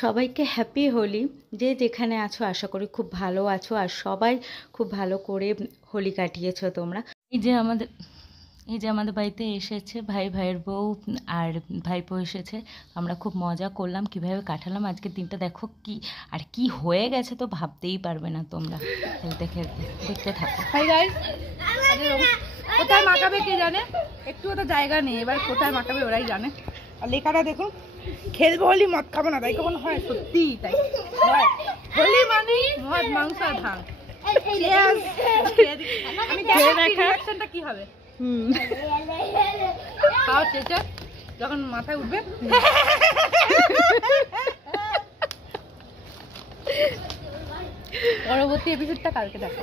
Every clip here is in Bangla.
সবাইকে হ্যাপি হোলি। যে যেখানে আছো আশা করি খুব ভালো আছো আর সবাই খুব ভালো করে হোলি কাটিয়েছো তোমরা। এই যে আমাদের বাড়িতে এসেছে ভাইয়ের বউ আর ভাইপো এসেছে। আমরা খুব মজা করলাম, কীভাবে কাটালাম আজকের দিনটা দেখো কি হয়ে গেছে তো ভাবতেই পারবে না তোমরা। দেখতে থাকো। হাই গাইস, কোথায় মাখাবে কে জানে, একটু তো জায়গা নেই, এবার কোথায় মাখাবে ওরাই জানে। আর লেখাটা দেখুন, খেলবো হোলি মদ খাবো না, তাই কখন হয়? সত্যি তাই হয়। হোলি মানে মদ মাংস আর ভাঙ। আমি রিঅ্যাকশনটা কি হবে? খাওয়া চেঁচা যখন মাথায় উঠবে। পরবর্তী এপিসোডটা কালকে দেখো।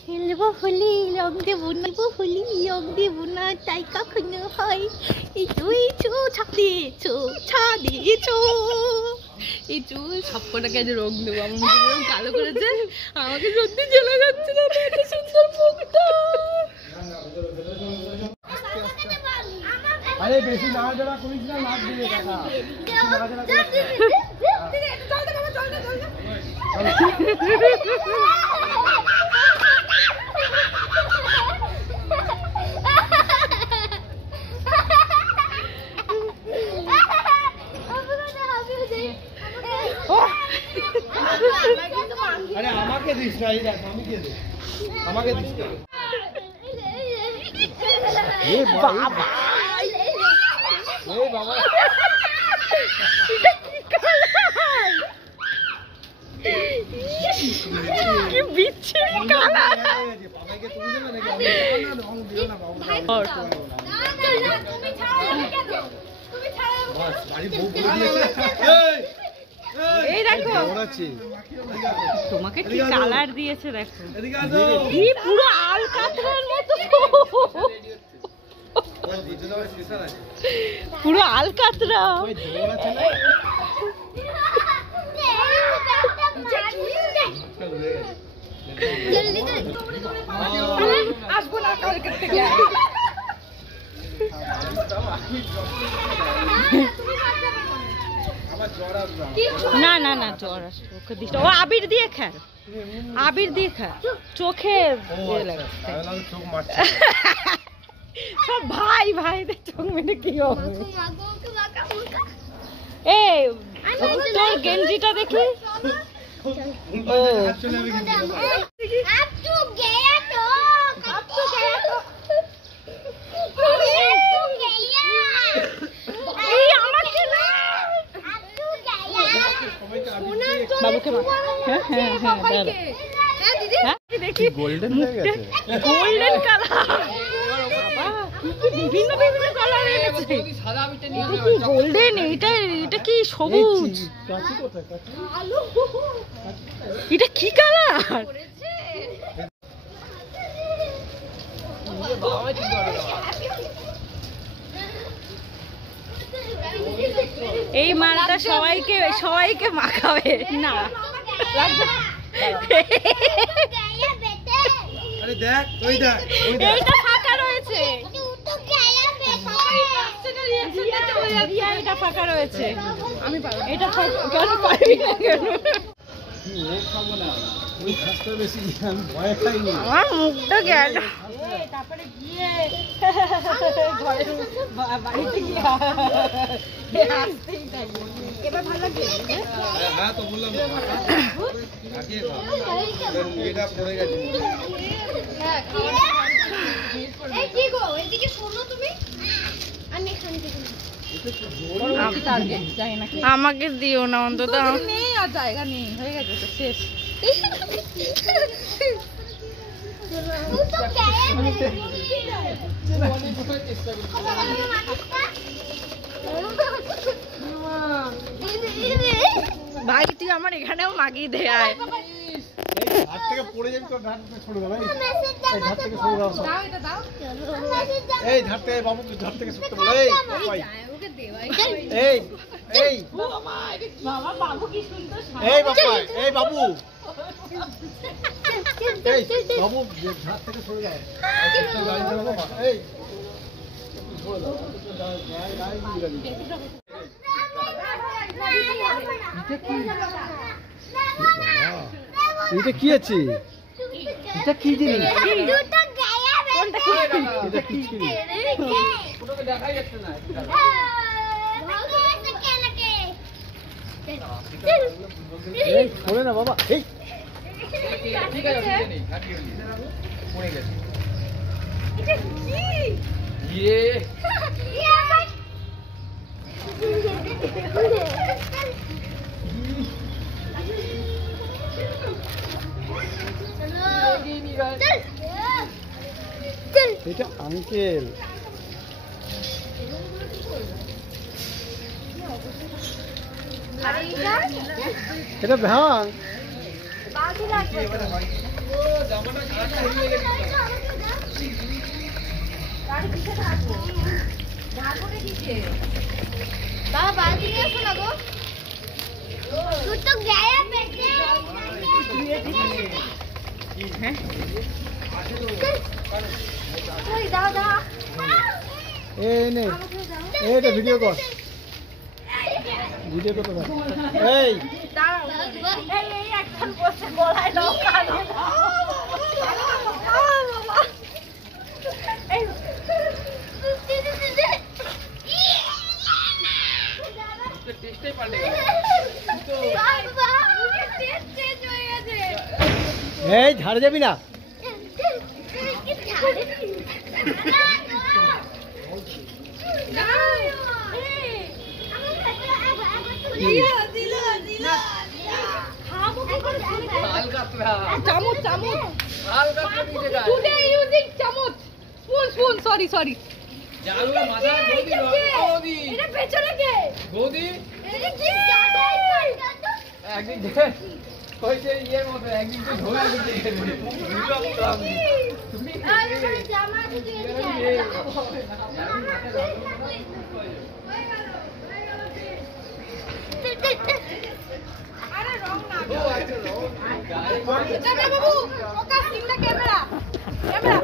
খেলবো হোলি, রং দেবো না, হোলি রং দেবো না, তাই কখনো হয়? এই চুল সবকটাকে আজ রং দেবো। আমার মুখে কালো করেছে, আমাকে সত্যি চলে যাচ্ছে না এত সুন্দর মুখটা। আরে বেশি নাড়াচাড়া করিস না, নাক দিয়ে দেখা। আরে আমাকে দিস না, এই দেখ আমি কে দিই, আমাকে দিস না। এ বাবা, এ বাবা, কি বিচ্ছিরি কালার। বাবাকে তুমি দেবে নাকি? আমি না রং দিও না বাবা। তুমি ছাড়ো, তুমি ছাড়ো। বাস বাড়ি বউ বলে দিয়েছে। এই দেখো তোমাকে কি কালার দিয়েছে দেখো, এদিকে আসো। কি পুরো আলকাতরার মতো, পুরো আলকাতরা। ওই জোর আছে না? আসবো না কালকে থেকে। না না না, জ্বর আসবে, ওকে দিস ও আবির দিয়ে খা, আবির দিয়ে খা, চোখে চোখ মারছে। সব ভাইদের চোখ মেরে কি হবে। এই তোর গেঞ্জিটা দেখি। বাবুকে দেখি গোল্ডেন হয়ে গেছে, গোল্ডেন কালার, বিভিন্ন বিভিন্ন কালার এনেছে। গোল্ডেন, এটা কি সবুজ, এটা কি কালার? এই মালটা সবাইকে মাখাবে না। আরে দেখ, ওই দেখ, ওই দেখ, এইটা ফাঁকা রয়েছে, এটা ফাঁকা রয়েছে। আমি পারবো, এটা পারবি না কেন? ও খাবো না, ওই খাসটা বেশি আমি ভয় খাইনি। আমার মুখটা গেল। তারপরে গিয়ে বাড়িতে গিয়ে এবার ভালো লাগে। হ্যাঁ তো বললাম আগে এটা পড়ে গেছে। আমাকে দিও না অন্তত, নেই আর জায়গা নেই, হয়ে গেছে তো শেষ। ভাই তুই আমার এখানেও মাগিয়ে দে। আয় হাত থেকে পড়ে যাবি, তোর ধার থেকে ছড়ে যাবে। এই ধার থেকে ছড়ে দাও, দাও এটা দাও। এই ধার থেকে বাবু, তুই ধার থেকে ছড়তে বল। এই ভাই, এই এই বাবা, বাবু কি সুন্দর। এই বাবা, এই বাবু, এই বাবু ধার থেকে ছড়ে যাও। এই ছড়ে দাও, গায়ে গায়ে দিয়ে এটা কি আছে? এটা কি জিনিস? এটা কি জিনিস? এই পড়ে না বাবা, এই ঠিক আছে পড়ে গেছে ইয়ে এটা আঙ্কেল। এটা ভাঙ। বাবা বালতি নিয়ে আসো না গো তুই তো গায়ে পেটে ওই দাও দাও এই নে, এটা ভিডিও কর, ভিডিও করতে পার। এই এই একজন বসে গলায় দাও কানে টেস্টই পাল্টে গেল এই ঝাড়ে যাবি না। চামচ চামচ হালকা করে দিতে যায় টুডে ইউজিং চামচ স্পুন স্পুন সরি সরি জালুর মাথায় গদি গদি এটা পেছনে কে গদি এটা কি একদিন দেখে কইছে ইয়ের মতো একদিন তো ধরে দিতে তুমি আরে ভাই জামা দিতে আরে রং না জানা বাবু focus in the camera camera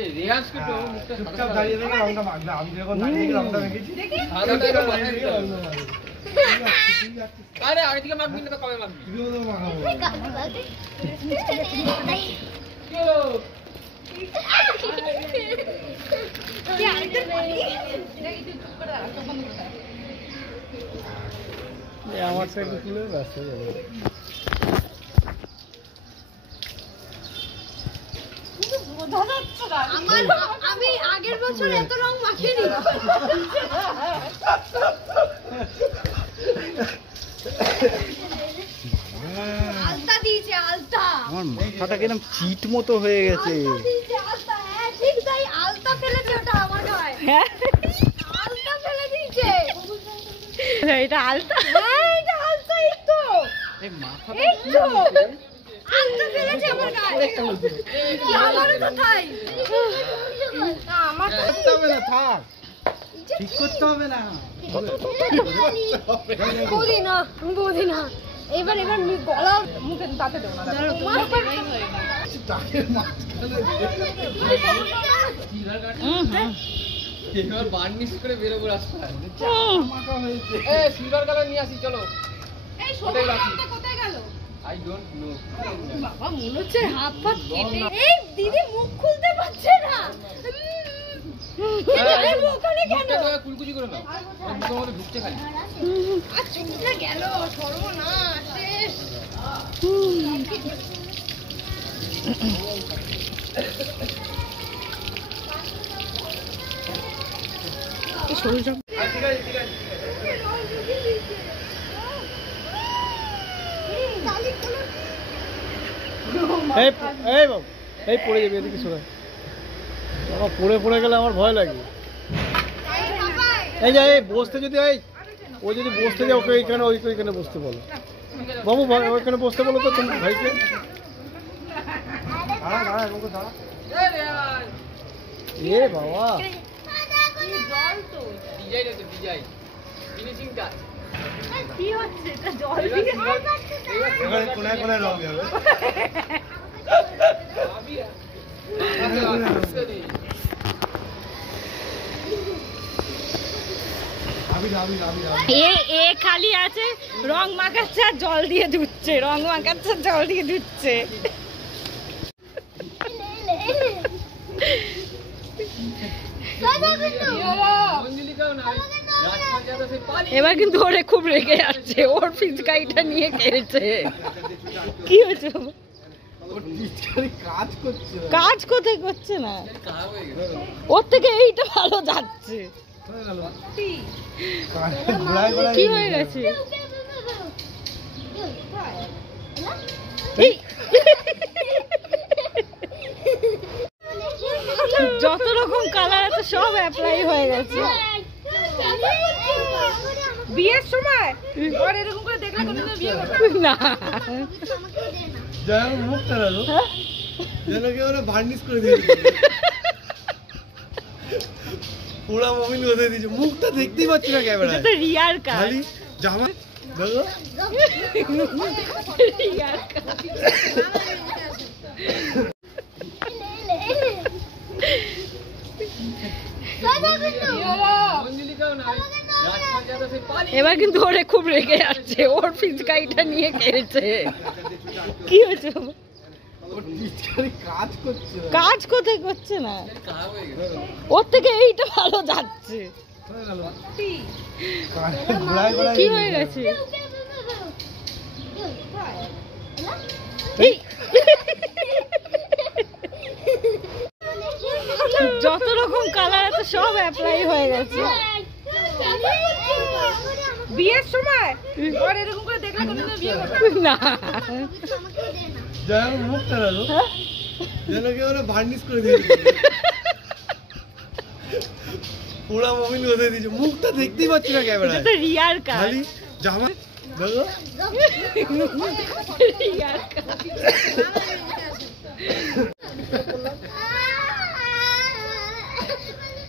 এই রিয়াজ কি তো মুখটা চুপচাপ দাঁড়িয়ে থেকে রংটা মাখবে। আমি যখন দাঁড়িয়ে থেকে রংটা মেখেছি, সাদাটা তো মাথায় দিতে হবে। রংটা মাখবে। আরে আগে থেকে মাখবি না তো কবে মাখবি তুইও তো মাখাবো। এই আমার সাইড তুলে ব্যস্ত হয়ে যাবে। আমি আগের বছর এত রং মাখিনি আলতা দিয়েছে আলতা আমার মাথাটা কিরম চিট মতো হয়ে গেছে। আলতা দিয়েছে আলতা হ্যাঁ ঠিক তাই আলতা ফেলেছে ওটা আমার গায়ে আলতা ফেলে দিয়েছে এটা আলতা হ্যাঁ এটা আলতাই তো এই মাথা এই তো আলতা ফেলেছে আমার গায়ে আমারও তো তাই না আমার তো করতে হবে না, থাক, ঠিক করতে হবে না। বৌদি না বৌদি না এবার এবার গলা মুখে তাতে দেবো না টাকের মাঝখানে এবার বার্নিশ করে বেরোবো রাস্তায় মাখা হয়েছে। এ সিলভার কালার নিয়ে আসি চলো এই কোথায় রাখি? কোথায় গেল আই ডোন্ট নো বাবা মনে হচ্ছে হাত ফাত কেটে এই দিদি মুখ খুলতে পারছে না এই ওখানে কেন কুলকুচি করে নাও ওর মুখের মধ্যে ঢুকছে খালি আর চুপটা গেল সর্বনাশ শেষ এই এই বাবু, এই পড়ে যাবে, এদিকে সরে। বাবা পড়ে গেলে আমার ভয় লাগে। এই যে এই বসতে যদি ও যদি বসতে যায় ওকে এইখানে ওইখানে বসতে বলো। বাবু ওইখানে বসতে বলো তো তুমি ভাইকে। এ বাবা ডিজাইন হচ্ছে ডিজাইন ফিনিশিং কাজ কি হচ্ছে এটা জল দিয়ে এবারে কোনায় কোনায় রং হবে। এ এ খালি আছে রং মাখাচ্ছে আর জল দিয়ে ধুচ্ছে, রং মাখাচ্ছে আর জল দিয়ে ধুচ্ছে। এবার কিন্তু ওরে খুব রেগে যাচ্ছে, ওর পিচকারিটা নিয়ে খেলছে। কি হয়েছে? কাজ কোথায় করছে না, ওর থেকে এইটা ভালো যাচ্ছে। কি হয়ে গেছে? এই যত রকম কালার আছে সব অ্যাপ্লাই হয়ে গেছে। বিয়ের সময় আর এরকম করে দেখলে কোনদিন বিয়ে করতে না যেন মুখটা রাখো, যেন কেউ ওরা ভার্নিশ করে দিয়েছে, পুরা মমিন করে দিয়েছে, মুখটা দেখতেই পাচ্ছি না ক্যামেরায়, এটা রিয়ার কাজ। খালি জামা দেখো। রিয়ার কাজ। এবার কিন্তু ওরে খুব রেগে যাচ্ছে, ওর পিচকারিটা নিয়ে খেলছে। কি হয়েছে? কাজ কোথায় করছে না, ওর থেকে এইটা ভালো যাচ্ছে। কি হয়ে গেছে? এই যত রকম কালার আছে সব অ্যাপ্লাই হয়ে গেছে। বিয়ের সময় আর এরকম করে দেখলে কোনদিন বিয়ে করতে না যেন মুখটা রাখো, যেন কেউ ওরা ভার্নিশ করে দিয়েছে, পুরা মমিন করে দিয়েছে, মুখটা দেখতেই পাচ্ছি না ক্যামেরায়, এটা রিয়ার কাজ। খালি জামা দেখো। রিয়ার কাজ।